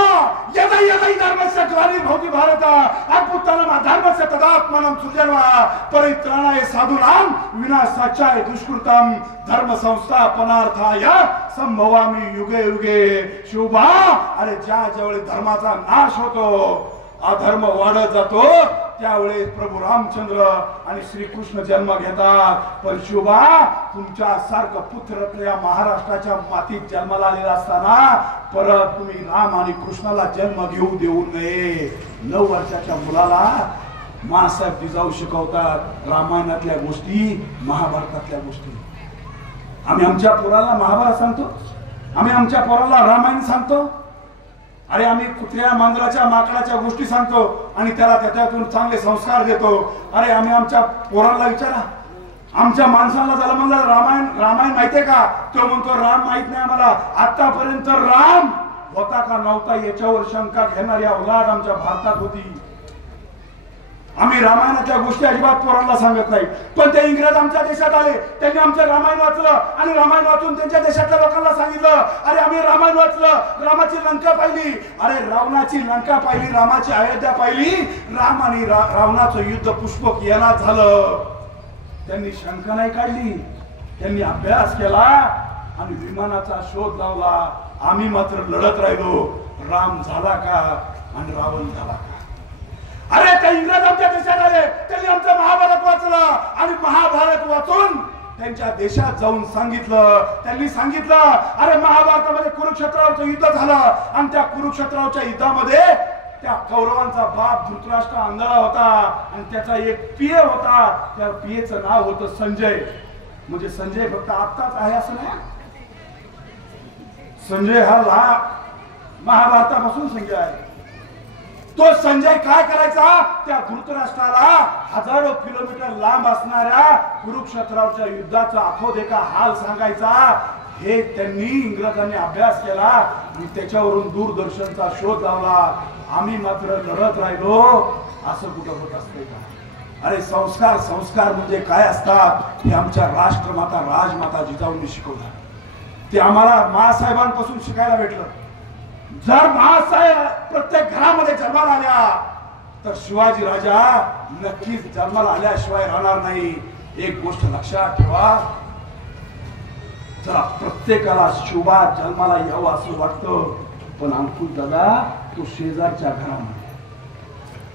यदा यदा धर्मस्य ग्लानिर्भवति भारत अद्भुतानां धर्मस्य तदात्मानं सृजनवा परित्राणाय साधूनां विनाशाय दुष्कृतं धर्म संस्थापनार्थाय संभवामि युगे युगे. शिवबा अरे ज्यावेळी धर्माचा नाश होतो, अधर्म वाढत जातो, त्यावेळेस प्रभू रामचंद्र आणि श्रीकृष्ण जन्म घेतात. पण शिवबा तुमच्या सारखं पुत्र या महाराष्ट्राच्या मातीत जन्माला आलेला असताना परत तुम्ही राम आणि कृष्णाला जन्म घेऊ देऊ नये. 9 वर्षाच्या मुलाला मासाहेब जिजाऊ शिकवतात रामायणातल्या गोष्टी, महाभारतातल्या गोष्टी. आम्ही आमच्या पोराला महाभारत सांगतो, आम्ही आमच्या पोराला रामायण सांगतो. अरे आम्ही कुत्र्या मांजराच्या माकडाच्या गोष्टी सांगतो आणि त्याला त्याच्यातून चांगले संस्कार देतो. अरे आम्ही आमच्या पोरांना विचारा, आमच्या माणसाला झालं म्हणलं रामायण माहितीये का? तो म्हणतो राम माहित नाही आम्हाला. आतापर्यंत राम होता का नव्हता याच्यावर शंका घेणारी औलाद आमच्या भारतात होती. आम्ही रामायणाच्या गोष्टी अजिबात पोरांना सांगत नाही. पण ते इंग्रज आमच्या देशात आले, त्यांनी आमचं रामायण वाचलं आणि रामायण वाचून त्यांच्या देशातल्या लोकांना सांगितलं अरे आम्ही रामायण वाचलं, रामाची लंका पाहिली. अरे रावणाची लंका पाहिली, रामाची अयोध्या पाहिली. राम आणि रावणाचं युद्ध पुष्पक येणार झालं. त्यांनी शंका नाही काढली, त्यांनी अभ्यास केला आणि विमानाचा शोध लावला. आम्ही मात्र लढत राहिलो. राम झाला का आणि रावण झाला का? अरे ते इंग्रज आमच्या देशात आले, त्यांनी आमचं महाभारत वाचलं आणि महाभारत वाचून त्यांच्या देशात जाऊन सांगितलं. त्यांनी सांगितलं अरे महाभारतामध्ये कुरुक्षेत्रावरचं युद्ध झालं आणि त्या कुरुक्षेत्रावरच्या युद्धामध्ये त्या कौरवांचा बाप धृतराष्ट्र आंधळा होता आणि त्याचा एक पिय होता. त्या पियेचं नाव होतं संजय. म्हणजे संजय फक्त आत्ताच आहे असं नाही. संजय हा महाभारतापासून संजय आहे. तो संजय काय करायचा? त्या धृतराष्ट्राला 1000 किलोमीटर लांब असणाऱ्या कुरुक्षेत्रावरच्या युद्धाचा आखोदेखा हाल सांगायचा. हे त्यांनी इंग्रजांनी अभ्यास केला आणि त्याच्यावरून दूरदर्शनचा शोध लावला. आम्ही मात्र लढत राहिलो. असं कुठं होत असते का? अरे संस्कार म्हणजे काय असतात हे आमच्या राष्ट्रमाता राजमाता जिजाऊंनी शिकवलं. ते आम्हाला महासाहेबांपासून शिकायला भेटलं. जर महासाहेब प्रत्येक घरामध्ये जन्माला आल्या तर शिवाजी राजा नक्कीच जन्माला आल्याशिवाय राहणार नाही. एक गोष्ट लक्षात ठेवा, जरा प्रत्येकाला शिवा जन्माला यावं असं वाटतं, पण अंकुश दादा तो शेजारच्या घरामध्ये,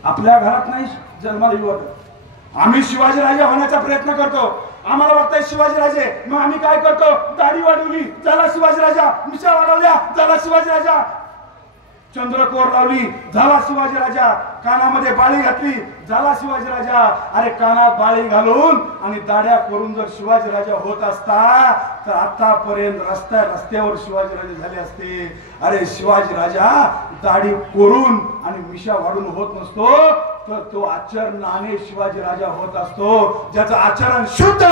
आपल्या घरात नाही जन्माला येऊ वाटत. आम्ही शिवाजी राजा होण्याचा प्रयत्न करतो. आम्हाला वाटतंय शिवाजी राजे, मग आम्ही काय करतो? दाढी वाढवली झाला शिवाजी राजा, मिशा वाढवल्या झाला शिवाजी राजा, चंद्रकोर लावली झाला शिवाजी राजा, कानामध्ये बाळी घातली झाला शिवाजी राजा. अरे कानात बाळी घालून आणि दाढ्या करून जर शिवाजी राजा होत असता तर आतापर्यंत रस्त्यावर शिवाजी राजे झाले असते. अरे शिवाजी राजा दाढी करून आणि मिशा वाढून होत नसतो, तर तो आचरणाने शिवाजी राजा होत असतो. ज्याचं आचरण शुद्ध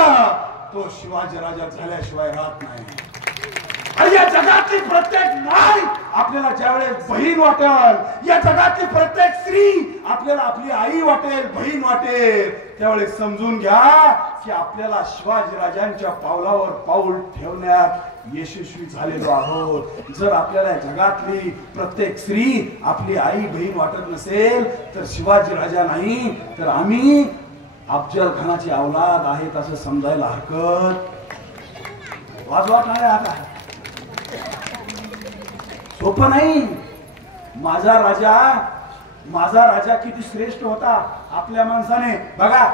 तो शिवाजी राजा झाल्याशिवाय राहत नाही. आणि या जगातली प्रत्येक माय आपल्याला ज्यावेळेस बहीण वाटेल, या जगातली प्रत्येक स्त्री आपल्याला आपली आई वाटेल, बहीण वाटेल, त्यावेळेस समजून घ्या की आपल्याला शिवाजी राजांच्या पावलावर पाऊल ठेवण्यात यशस्वी झालेलो आहोत. जर आपल्याला जगातली प्रत्येक स्त्री आपली आई बहीण वाटत नसेल तर शिवाजी राजा नाही तर आम्ही अफजल खानाची औलाद आहेत असं समजायला हरकत वाजवा नाही. आता सोपं नाही. माझा राजा किती श्रेष्ठ होता आपल्या माणसाने. बघा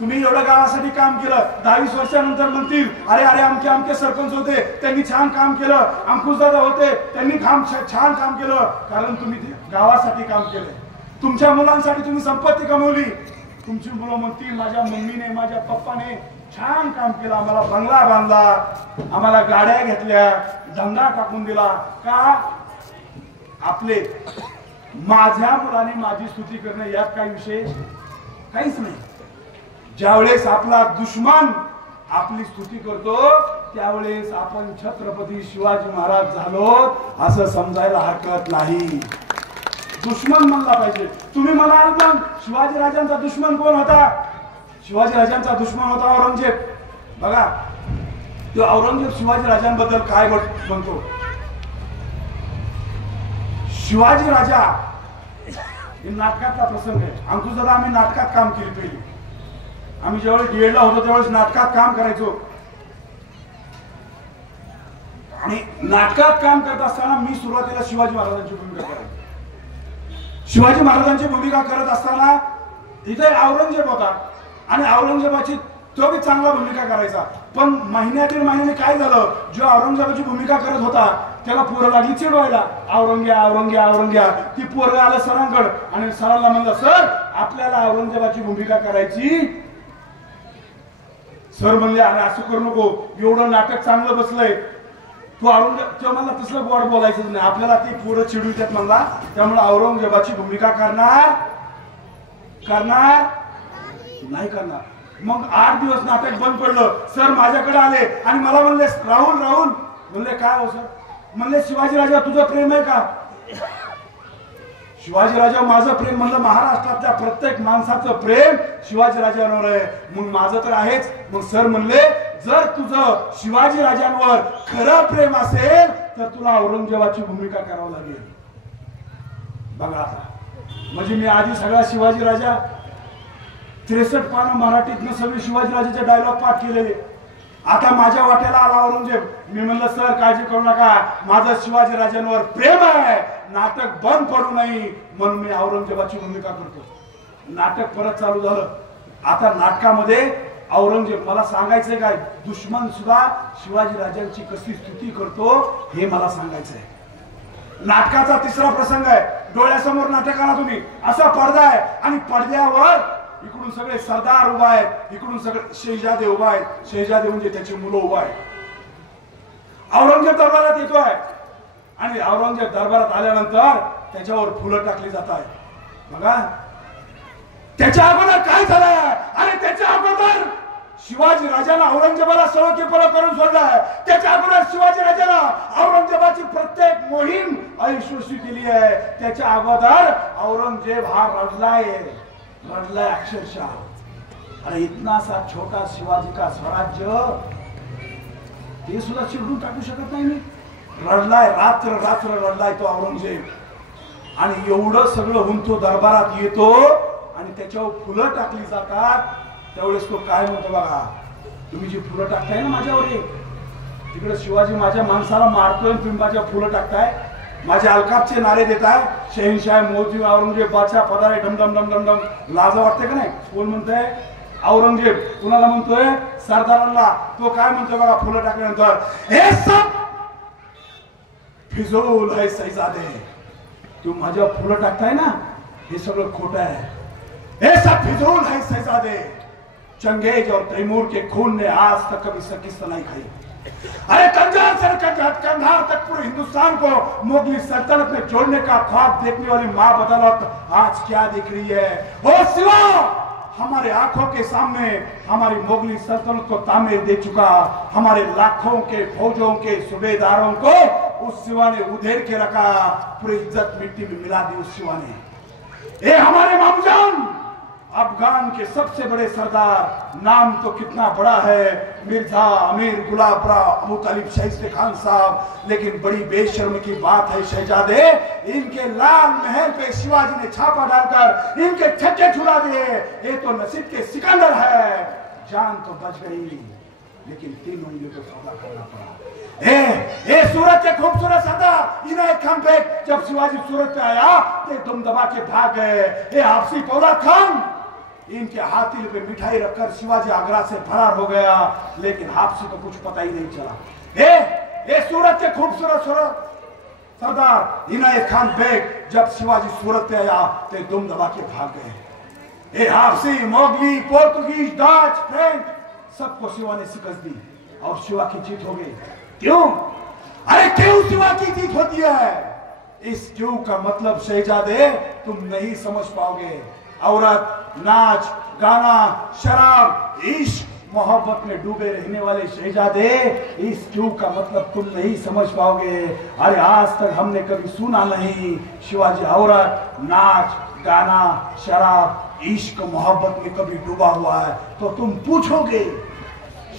तुम्ही एवढं गावासाठी काम केलं, 22 वर्षानंतर म्हणतील अरे आमके सरपंच होते त्यांनी छान काम केलं, अंकुशदादा होते त्यांनी छान काम केलं. कारण तुम्ही गावासाठी काम केलं. तुमच्या मुलांसाठी तुम्ही संपत्ती कमवली. तुमची मुलं म्हणतील माझ्या मम्मीने माझ्या पप्पाने छान काम केलं, आम्हाला बंगला बांधला, आम्हाला गाड्या घेतल्या, धंदा टाकून दिला. का? आपले माझ्या मुलाने माझी स्तुती करणे यात काही विशेष काहीच नाही. ज्यावेळेस आपला दुश्मन आपली स्तुती करतो त्यावेळेस आपण छत्रपती शिवाजी महाराज झालो असं समजायला हरकत नाही. दुश्मन म्हणला पाहिजे. तुम्ही म्हणाल मग शिवाजी राजांचा दुश्मन कोण होता? शिवाजी राजांचा दुश्मन होता औरंगजेब. बघा तो औरंगजेब शिवाजी राजांबद्दल काय म्हणतो. शिवाजी राजा हे नाटकातला प्रसंग आहे. अंकुशदादा आम्ही नाटकात काम केली पहिली. आम्ही ज्यावेळेस डीएडला होतो त्यावेळेस नाटकात काम करायचो आणि नाटकात काम करत असताना मी सुरुवातीला शिवाजी महाराजांची भूमिका करायचो. शिवाजी महाराजांची भूमिका करत असताना इथे औरंगजेब होता आणि औरंगजेबाची तो बी चांगला भूमिका करायचा. पण महिन्यातील महिन्याने काय झालं, जो औरंगजेबाची भूमिका करत होता त्याला पोरं लागली चिडवायला, औरंग्या. ती पोरं आलं सरांकडे आणि सरांना म्हणलं सर आपल्याला औरंगजेबाची भूमिका करायची. सर म्हणले अरे असं करू नको, एवढं नाटक चांगलं बसलंय, तू औरंगजेब मला तसलं गोड बोलायचं नाही, आपल्याला ती पुढे चिडू येतात म्हणला. त्यामुळे औरंगजेबाची भूमिका करणार नाही करणार. मग 8 दिवस नाटक बंद पडलं. सर माझ्याकडे आले आणि मला म्हणले राहुल म्हणले काय हो सर? म्हणले शिवाजी राजा तुझं प्रेम आहे का? शिवाजी राजा माझं प्रेम. म्हणलं महाराष्ट्रातल्या प्रत्येक माणसाचं प्रेम शिवाजी राजांवर आहे. मग माझं तर आहेच. मग सर म्हणले जर तुझं शिवाजी राजांवर खरं प्रेम असेल तर तुला औरंगजेबाची भूमिका करावी लागेल. बघा म्हणजे मी आधी सगळा शिवाजी राजा 63 पानं मराठीतनं सगळे शिवाजी राजाचे डायलॉग पाठ केलेले. आता माझ्या वाट्याला आला औरंगजेब. मी म्हणलं सर काळजी करू नका, माझं शिवाजी राजांवर प्रेम आहे, नाटक बंद पडू नये म्हणून मी औरंगजेबाची भूमिका करतो. नाटक परत चालू झालं. आता नाटकामध्ये औरंगजेब मला सांगायचंय काय, दुश्मन सुद्धा शिवाजी राजांची कशी स्तुती करतो हे मला सांगायचंय. नाटकाचा 3रा प्रसंग आहे. डोळ्यासमोर नाटकाला तुम्ही असा पडदा आहे आणि पडद्यावर इकडून सगळे सरदार उभा आहेत, इकडून सगळे शहजादे उभा आहेत. शहजादे म्हणजे त्याची मुलं उभा आहेत. औरंगजेब दरबारात येतोय आणि औरंगजेब दरबारात आल्यानंतर त्याच्यावर फुलं टाकली जात आहेत. बघा त्याच्या अगोदर काय झालंय? अरे त्याच्या अगोदर शिवाजी राजाला औरंगजेबाला सळोखीपणा करून सोडलाय. त्याच्या अगोदर शिवाजी राजाला औरंगजेबाची प्रत्येक मोहीम अयशस्वी केली आहे. त्याच्या अगोदर औरंगजेब हा रडलाय अक्षरशः. अरे इतना सा छोटा शिवाजी का स्वराज्य ते सुद्धा चिडून टाकू शकत नाही मी. रडलाय रात्र रडलाय तो औरंगजेब. आणि एवढं सगळं होऊन तो दरबारात येतो आणि त्याच्यावर फुलं टाकली जातात. त्यावेळेस तो काय म्हणतो बघा, तुम्ही जी फुलं टाकताय ना माझ्यावर, तिकडे शिवाजी माझ्या माणसाला मारतोय, तुम्ही माझ्या फुलं टाकताय, माझे अलकापचे नारे देताय, शहनशाह मोदी औरंगजेब बादशाह पदारे डमडम डमडम. लाज वाटते का नाही? कोण म्हणतंय? औरंगजेब. कुणाला म्हणतोय? सरदारांना. तो काय म्हणतोय बघा फुलं टाकल्यानंतर, हे सब फिजूल है शहजादे, तुम्ही माझ्या फुलं टाकताय ना हे सगळं खोटं है. ये सब फिजूल है शहजादे, चंगेज और तैमूर के खून ने आज तक कभी शिकस्त नहीं खाई. अरे कंधार से कंधार तक पूरे हिंदुस्तान को मुगली सल्तनत में जोड़ने का ख्वाब देखने वाली मां बदौलत आज क्या दिख रही है? वो सिवा हमारे आंखों के सामने हमारी मुगली सल्तनत को तामीर दे चुका, हमारे लाखों के फौजों के सूबेदारों को उस सिवा ने उधेड़ के रखा, पूरी इज्जत मिट्टी में मिला दी उस सिवा ने. ये हमारे मामूजान अफगान के सबसे बड़े सरदार, नाम तो कितना बड़ा है, मिर्जा अमीर गुलाब राव अबू तालिब शाइस्ते खान साहब, लेकिन बड़ी बेशर्मी की बात है शहजादे, इनके लाल महल पे शिवाजी ने छापा डालकर इनके छक्के छुड़ा दिए. ये तो नसीब के सिकंदर है. जान तो बच गई लेकिन 3 उंगलियों को सौदा करना पड़ा. ए सूरत के खूबसूरत सरदार इनायत खान बेग जब शिवाजी सूरत पे आया तो दुम दबा के भाग गए. ये हाफसी पौलत खान इनके हाथी पे मिठाई रखकर शिवाजी आगरा से फरार हो गया, लेकिन हाफसी को कुछ पता ही नहीं चला. ए सूरत के खूबसूरत सरदार इनायत खान बेग जब शिवाजी सूरत पे आया तो दुम दबा के भाग गए. ए हाफसी, मोगली, पोर्तुगीज, डच, फ्रेंच सबको शिवा ने शिकस्त दी और शिवा की जीत हो गई. क्यों? अरे क्यों शिवा की जीत होती है? इस क्यों का मतलब शहजादे तुम नहीं समझ पाओगे. औरत, नाच, गाना, शराब, इश्क, मोहब्बत में डूबे रहने वाले शहजादे, इस क्यों का मतलब तुम नहीं समझ पाओगे. अरे आज तक हमने कभी सुना नहीं शिवाजी औरत, नाच, गाना, शराब, इश्क, मोहब्बत में कभी डूबा हुआ है. तो तुम पूछोगे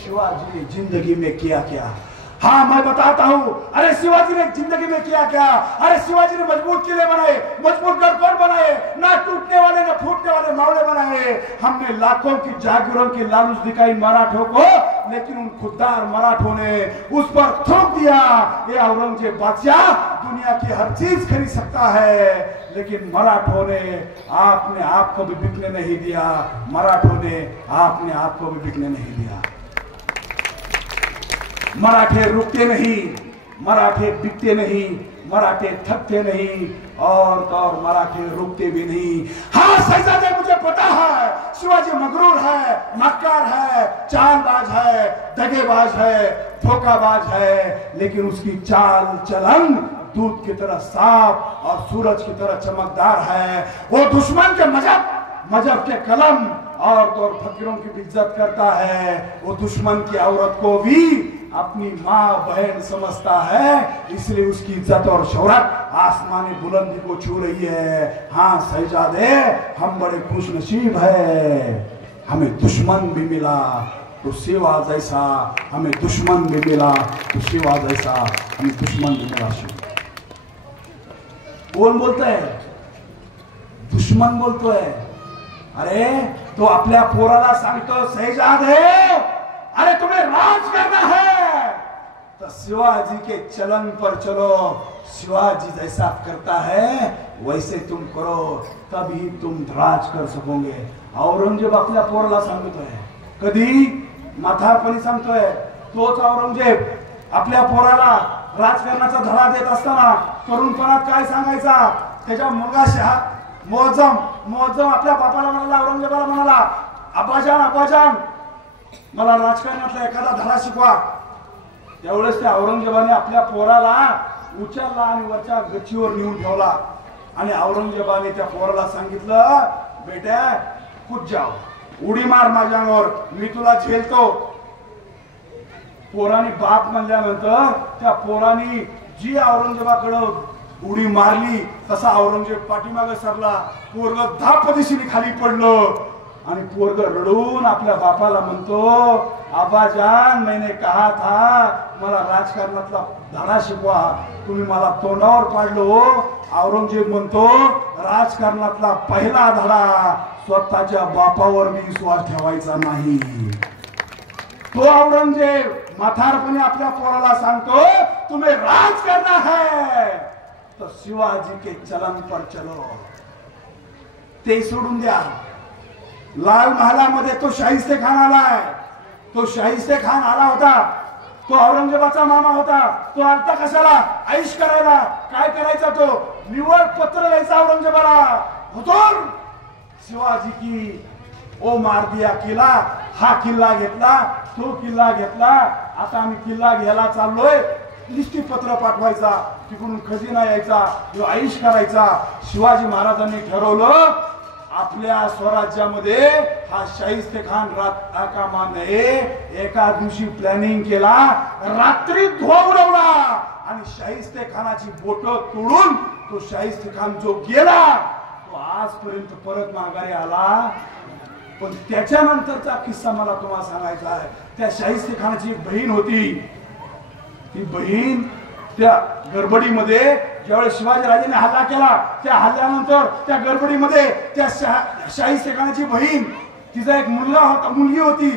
शिवाजी ने जिंदगी में किया क्या? हाँ मैं बताता हूँ. अरे शिवाजी ने जिंदगी में किया क्या? अरे शिवाजी ने मजबूत किले बनाए, मजबूत गढ़ बनाए, ना टूटने वाले ना फूटने वाले मावड़े बनाए. हमने लाखों की जागीरों की लालूच दिखाई मराठों को, लेकिन उन खुददार मराठों ने उस पर थोप दिया. ये औरंगजेब बादशाह दुनिया की हर चीज खरीद सकता है, लेकिन मराठों ने आपने आप को भी बिकने नहीं दिया. मराठों ने आपने आप को भी बिकने नहीं दिया. मराठे रुकते नहीं, मराठे बिकते नहीं, मराठे थकते नहीं और तो और मराठे रुकते भी नहीं। हाँ शहजादे, मुझे पता है शिवाजी मगरूर है, मक्कार है, चालबाज है, दगेबाज है, धोखाबाज है, लेकिन उसकी चाल चलन दूध की तरह साफ और सूरज की तरह चमकदार है। वो दुश्मन के मजहब के कलम और तो फकीरों की भी इज्जत करता है। वो दुश्मन की औरत को भी अपनी माँ बहन समझता है, इसलिए उसकी इज्जत और शोहरत आसमानी बुलंदी को छू रही है। हाँ शहजादे, हम बड़े खुश नसीब है, हमें दुश्मन भी मिला तो सेवा जैसा, हमें दुश्मन भी मिला तो सेवा जैसा, हमें दुश्मन भी मिला। कौन बोलता है? दुश्मन बोलतो है। अरे तो आपल्या पोराला सांगतो शहजादे, अरे तुम्हें राज करना है तो शिवाजी के चलन पर चलो, शिवाजी जैसा करता है वैसे तुम करो, तभी तुम राज कर सकोगे। औरंगजेब आपल्या पोराला सांगतोय, कधी म्हातारपणी सांगतोय, तोच औरंगजेब आपल्या पोराला राजकारणाचा धडा देत असताना तरुणपणात काय सांगायचा? त्याच्या मुलगा मोअज्जम आपल्या बापाला म्हणाला, औरंगजेबाला म्हणाला, अब्बाजान मला राजकारणातला एखादा धडा शिकवा। त्यावेळेस त्या औरंगजेबाने आपल्या पोराला उचलला आणि वरच्या गच्चीवर नेऊन ठेवला आणि औरंगजेबाने त्या पोराला सांगितलं, बेटा कूद जाओ, उडी मार माझ्यावर, मी तुला झेलतो। पोरानी बाप म्हणल्यानंतर त्या पोरानी जी औरंगजेबाकडे उडी मारली तसा औरंगजेब पाठीमागे सरला, पोरग धापदिशीने खाली पडलं आणि पोरग रडून आपल्या बापाला म्हणतो, आबाजान मैंने कहा था मला राजकारणातला धडा शिकवा, तुम्ही मला तोंडावर पाडलो। औरंगजेब म्हणतो, राजकारणातला पहिला धडा स्वतःच्या बापावर मी विश्वास ठेवायचा नाही। तो औरंगजेब म्हातारपणे आपल्या पोराला सांगतो, तुम्हें राज करना है तो शिवाजी के चलन पर चलो। ते सोडून द्या, लाल महालामध्ये तो शाहिस्ते खान आलाय, तो शाहिस्ते खान आला होता, तो औरंगजेबाचा मामा होता, तो आलता कशाला? ऐश करायला। काय करायचा तो? निवड पत्र लिहायचा औरंगजेबाला, हुजूर शिवाजी की ओ मार दिया किला, हा किल्ला घेतला, तो किल्ला घेतला, आता आम्ही किल्ला घ्यायला चाललोय, लिस्टी पत्र पाठवायचा, तिकडून खजिना यायचा, जो ऐश करायचा। शिवाजी महाराजांनी ठरवलं आपल्या स्वराज्यामध्ये हा शाहिस्ते खान राहता कामा नये। एका दिवशी प्लॅनिंग केला, रात्री धुवा उडवला आणि शाहिस्ते खानाची बोट तोडून तो शाहिस्ते खान जो गेला तो आजपर्यंत परत माघारी आला। पण त्याच्यानंतरचा किस्सा मला तुम्हाला सांगायचा आहे। त्या शाहिस्ते खानाची एक बहीण होती, ती बहीण त्या गडबडीमध्ये ज्यावेळेस शिवाजी राजाने हल्ला केला, त्या हल्ल्यानंतर त्या गडबडीमध्ये त्या शाहिस्ते खानाची बहीण, तिचा एक मुलगी होती,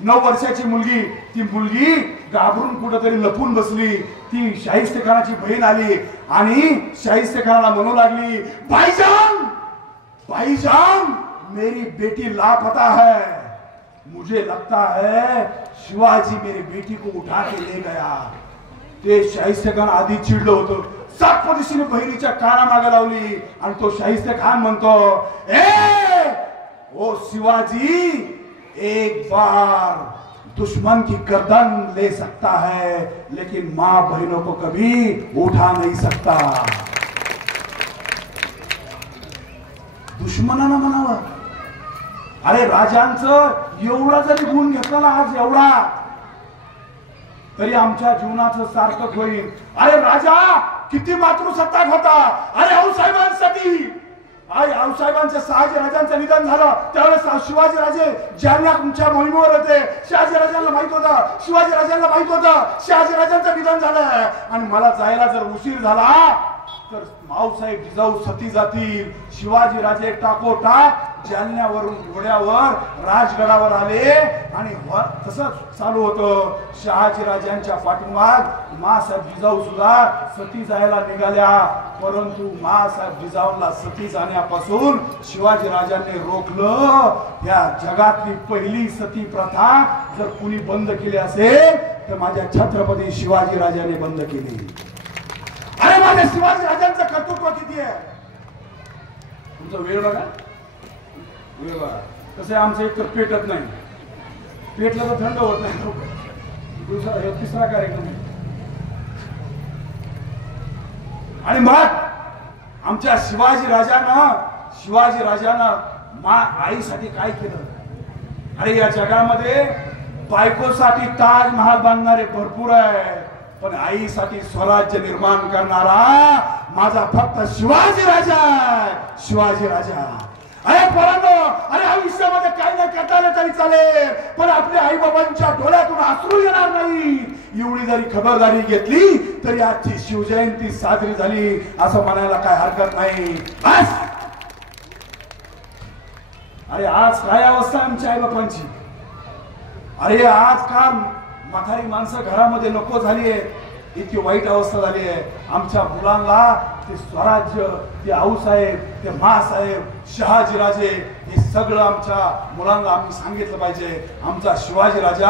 9 वर्षाची मुलगी, ती मुलगी घाबरून कुठेतरी लपून बसली। ती शाहिस्ते खानाची बहीण आली आणि शाहिस्ते खानाला म्हणू लागली, भाईजान मेरी बेटी लापता है, मुझे लगता है शिवाजी मेरी बेटी को उठा के ले गया। ते शाहिस्ते खान आधी चिडलं होतं, सात पदिशीने बहिणीच्या कानामागे लावली आणि तो शाहिस्ते खान म्हणतो, ओ शिवाजी एक बार दुश्मन की गर्दन ले सकता है लेकिन मां बहनों को कभी उठा नहीं सकता। दुश्मनानं म्हणावं, अरे राजांचं एवढा जरी गुण घेतला ना आज एवढा, तरी आमच्या जीवनाचं सार्थक होईल। अरे राजा किती मातृसत्ताक होता। अरे आऊसाहेबांसाठी, आऊसाहेबांच्या शहाजी राजांचं निधन झालं त्यावेळेस शिवाजी राजे जालन्याच्या मोहिमेवर होते। शहाजी राजांना माहित होतं, शिवाजी राजांना माहित होतं शहाजी राजांचं निधन झालंय आणि मला जायला जर उशीर झाला तर माऊसाहेब जिजाऊ सती जातील। शिवाजी राजे टाकोटाक जालन्यावरून घोड्यावर राजगडावर आले आणि तसंच चालू होतं। शहाजी राजांच्या पाठीमाग मासाहेब जिजाऊ सुद्धा सती जायला निघाल्या, परंतु मासाहेब जिजाऊला सती जाण्यापासून शिवाजी राजांनी रोखलं। या जगातली पहिली सती प्रथा जर कुणी बंद केली असेल तर माझ्या छत्रपती शिवाजी राजांनी बंद केली। अरे माझ्या शिवाजी राजांचं कर्तृत्व किती आहे. तुमचा वेळ बघा, वेळ बघा. कसं आमचं एक तर पेटत नाही, पेटलं तर थंड होत नाही. दुसरा हे तिसरा कार्यक्रम आहे. आणि मग आमच्या शिवाजी राजानं आईसाठी काय केलं. अरे या जगामध्ये बायकोसाठी ताजमहाल बांधणारे भरपूर आहे, पण आईसाठी स्वराज्य निर्माण करणारा माझा फक्त शिवाजी राजा आहे. शिवाजी राजा. अरे पोरांनो, अरे आयुष्यामध्ये काही नाही करता आलं तरी चालेल, पण आपल्या आई बाबांच्या डोळ्यातून अश्रू येणार नाही एवढी जरी खबरदारी घेतली तरी आजची शिवजयंती साजरी झाली असं म्हणायला काय हरकत नाही. बस. अरे आज काय अवस्था आमच्या आई बाबांची. अरे आजकाल म्हातारी माणसं घरामध्ये नको झाली आहे, इतकी वाईट अवस्था झाली आहे. आमच्या मुलांना ते स्वराज्य, ते आऊसाहेब, ते महासाहेब, शहाजीराजे हे सगळं आमच्या मुलांना आम्ही सांगितलं पाहिजे. आमचा शिवाजी राजा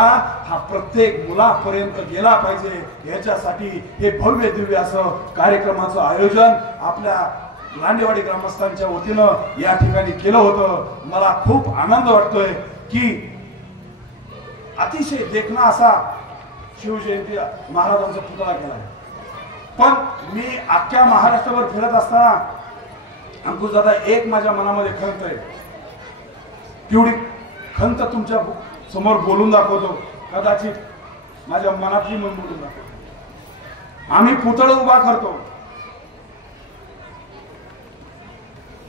हा प्रत्येक मुलापर्यंत गेला पाहिजे याच्यासाठी हे भव्य दिव्य असं कार्यक्रमाचं आयोजन आपल्या लांडेवाडी ग्रामस्थांच्या वतीनं या ठिकाणी केलं होतं. मला खूप आनंद वाटतोय की अतिशय देखणा असा शिवजयंती महाराजांचा पुतळा केला. पण मी अख्ख्या महाराष्ट्रावर फिरत असताना अंकुश दादा एक माझ्या मनामध्ये खंत आहे. तेवढी खंत तुमच्या समोर बोलून दाखवतो. कदाचित माझ्या मनातली मन बोलून दाखवतो. आम्ही पुतळं उभा करतो.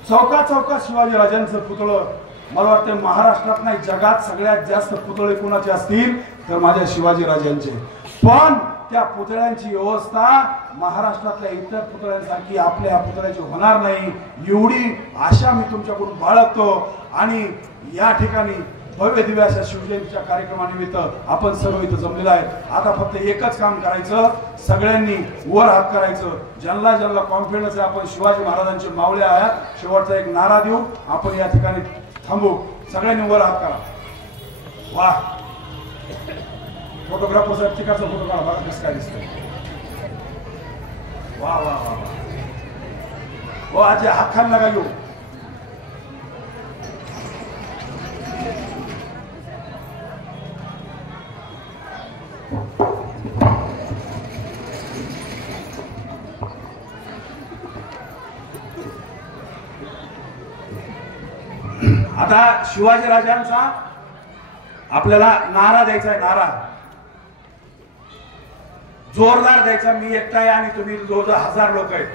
चौका शिवाजी राजांचं पुतळं. मला वाटतं महाराष्ट्रात नाही जगात सगळ्यात जास्त पुतळे कोणाचे असतील तर माझ्या शिवाजी राजांचे. पण त्या पुतळ्यांची व्यवस्था महाराष्ट्रातल्या इतर पुतळ्यांसारखी आपल्या पुतळ्याची होणार नाही एवढी आशा मी तुमच्याकडून बाळगतो. आणि या ठिकाणी भव्य दिव्य अशा शिवजयंतीच्या कार्यक्रमानिमित्त आपण सर्व इथं जमलेलं आहे. आता फक्त एकच काम करायचं, सगळ्यांनी वर हात करायचं. ज्यांना कॉन्फिडन्स आहे आपण शिवाजी महाराजांचे मावळे आहात, शेवटचा एक नारा देऊ आपण या ठिकाणी थांबू. सगळ्यांनी वर हात करा. वा, फोटोग्राफर साहेब चिकाचा फोटो काढा बघा कसं काय दिसतंय. वा वा वा वा. हो आज हात खाली नका घेऊ. आता शिवाजी राजांचा आपल्याला नारा द्यायचा आहे. नारा जोरदार द्यायचा. मी एकटा आहे आणि तुम्ही 2000 लोक आहेत.